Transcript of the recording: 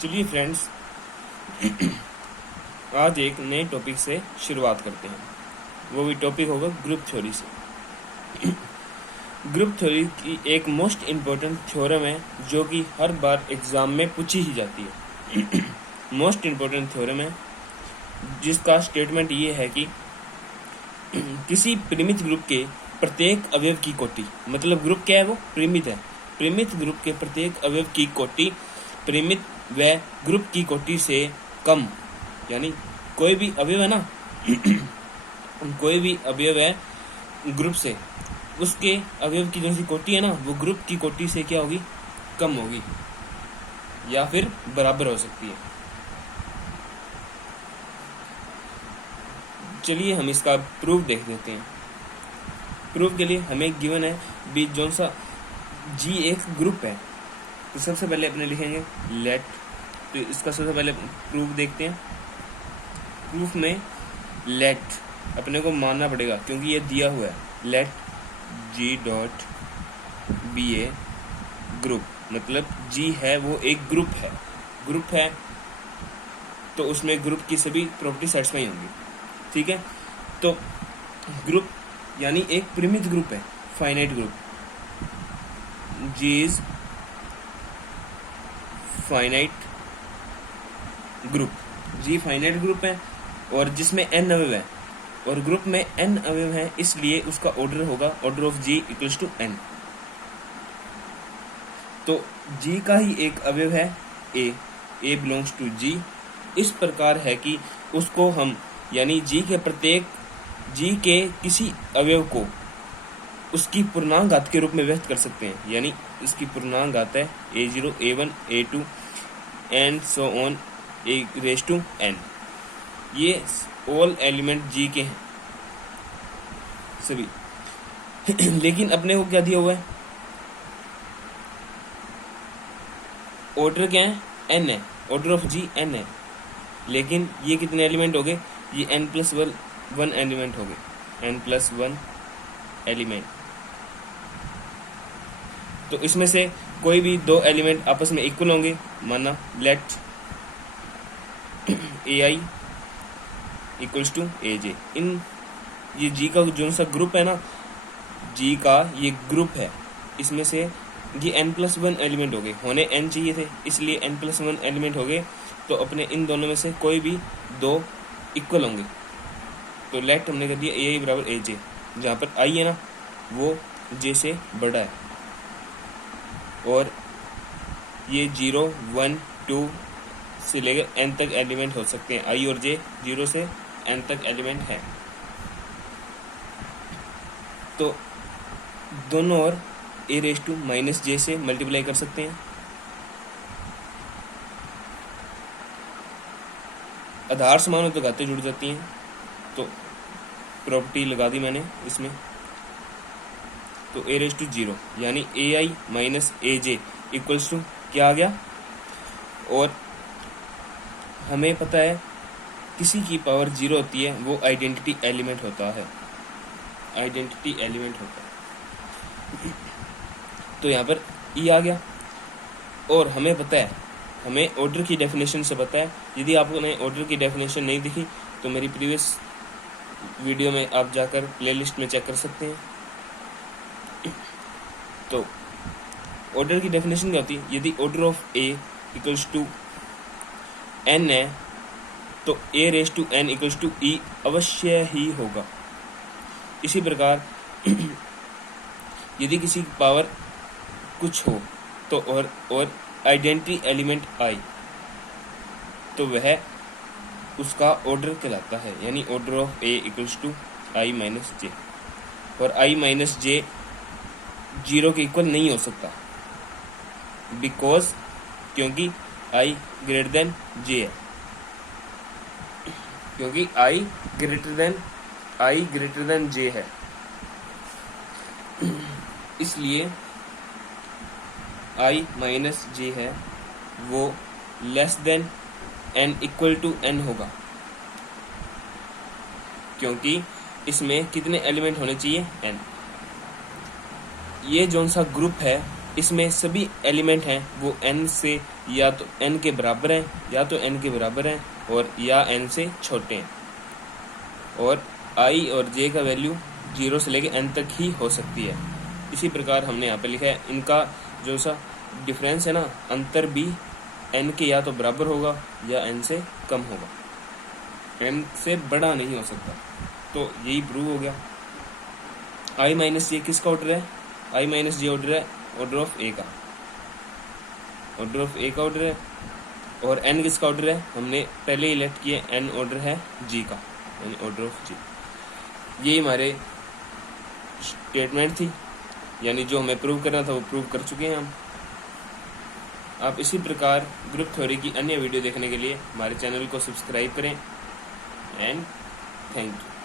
चलिए फ्रेंड्स, आज एक नए टॉपिक से शुरुआत करते हैं। वो भी टॉपिक होगा ग्रुप थ्योरी से। ग्रुप थ्योरी की एक मोस्ट इम्पोर्टेंट थ्योरम है जो कि हर बार एग्जाम में पूछी ही जाती है। मोस्ट इम्पोर्टेंट थ्योरम है जिसका स्टेटमेंट ये है कि किसी परिमित ग्रुप के प्रत्येक अवयव की कोटि, मतलब ग्रुप क्या है, वो परिमित है। परिमित ग्रुप के प्रत्येक अवयव की कोटि परिमित व ग्रुप की कोटि से कम, यानी कोई भी अवयव है ना कोई भी अवयव है ग्रुप से, उसके अवयव की जो सी कोटि है ना, वो ग्रुप की कोटि से क्या होगी, कम होगी या फिर बराबर हो सकती है। चलिए हम इसका प्रूफ देख देते हैं। प्रूफ के लिए हमें गिवन है बी जोन सा जी एक ग्रुप है, तो सबसे पहले अपने लिखेंगे लेट। तो इसका सबसे पहले प्रूफ देखते हैं। प्रूफ में लेट अपने को मानना पड़ेगा क्योंकि ये दिया हुआ है। लेट जी डॉट बी ए ग्रुप, मतलब जी है वो एक ग्रुप है। ग्रुप है तो उसमें ग्रुप की सभी प्रॉपर्टी सेटिस्फाई होंगी, ठीक है। तो ग्रुप यानी एक परिमित ग्रुप है, finite group. G is finite group. G finite group है और जिसमें n अवयव है, और ग्रुप में n अवयव है, इसलिए उसका ऑर्डर होगा order of g equals to n। तो g का ही एक अवयव है a बिलोंग्स टू g। इस प्रकार है कि उसको हम यानी g के किसी अवयव को उसकी पूर्णांक घात के रूप में व्यक्त कर सकते हैं। यानी इसकी पूर्णांक घात है a0 a1 a2 and so on a raise to n। ये ऑल एलिमेंट g के हैं सभी। लेकिन अपने को क्या दिया हुआ है, ऑर्डर क्या है, n है, ऑर्डर ऑफ g n है। लेकिन ये कितने एलिमेंट हो गए, ये n+1 एलिमेंट हो गए, n+1 एलिमेंट। तो इसमें से कोई भी दो एलिमेंट आपस में इक्वल होंगे। माना let ai equals to aj। इन ये g का जो सा ग्रुप है ना, g का ये ग्रुप है, इसमें से ये n+1 एलिमेंट हो गए। होने n चाहिए थे, इसलिए n+1 एलिमेंट हो गए। तो अपने इन दोनों में से कोई भी दो इक्वल होंगे। तो लेट हमने कर दिया ai बराबर aj, जहाँ पर i है ना वो j से बड़ा है, और ये 0 1 2 से लेकर n तक एलिमेंट हो सकते हैं। i और j 0 से n तक एलिमेंट है। तो दोनों और a raise to minus j से मल्टीप्लाई कर सकते हैं। आधार समान हो तो घातें जुड़ जाती हैं। तो प्रॉपर्टी लगा दी मैंने इसमें। तो a रेज टू 0 यानी ai minus aj equals to क्या आ गया। और हमें पता है किसी की पावर 0 होती है वो आइडेंटिटी एलिमेंट होता है, आइडेंटिटी एलिमेंट होता है। तो यहाँ पर e आ गया। और हमें पता है, हमें ऑर्डर की डेफिनेशन से पता है। यदि आपको ऑर्डर की डेफिनेशन नहीं दिखी तो मेरी प्रीवियस वीडियो में आप जाकर प्लेलिस्ट में चेक कर सकते हैं। तो ऑर्डर की डेफिनेशन क्या होती है, यदि order of a equals to n है तो a raise to n equals to e अवश्य ही होगा। इसी प्रकार यदि किसी की पावर कुछ हो तो और आइडेंटिटी एलिमेंट i, तो वह उसका ऑर्डर कहलाता है। यानी order of a equals to i minus j। और i माइनस j 0 के इक्वल नहीं हो सकता, बिकॉज क्योंकि i ग्रेटर देन j है। क्योंकि i ग्रेटर देन j है, इसलिए i माइनस j है वो less than n equal to n होगा। क्योंकि इसमें कितने एलिमेंट होने चाहिए, n। ये जोन सा ग्रुप है इसमें सभी एलिमेंट हैं वो n से या तो n के बराबर हैं और या n से छोटे हैं, और i और j का वैल्यू 0 से लेके n तक ही हो सकती है। इसी प्रकार हमने यहाँ पे लिखा है इनका जो सा डिफरेंस है ना, अंतर भी n के या तो बराबर होगा या n से कम होगा, n से बड़ा नहीं हो सकता। तो यही प्रूव हो गया। i माइनस जे किसका ऑर्डर है? i माइनस जे ऑर्डर है ऑर्डर ऑफ ए का, ऑर्डर है। और n किसका ऑर्डर है? हमने पहले ही लेट किए, n ऑर्डर है g का, यानी ऑर्डर ऑफ g। ये हमारे स्टेटमेंट थी, यानी जो हमें प्रूव करना था वो प्रूव कर चुके हैं हम। आप इसी प्रकार ग्रुप थ्योरी की अन्य वीडियो देखने के लिए हमारे चैनल को सब्सक्राइब करें एंड थैंक यू।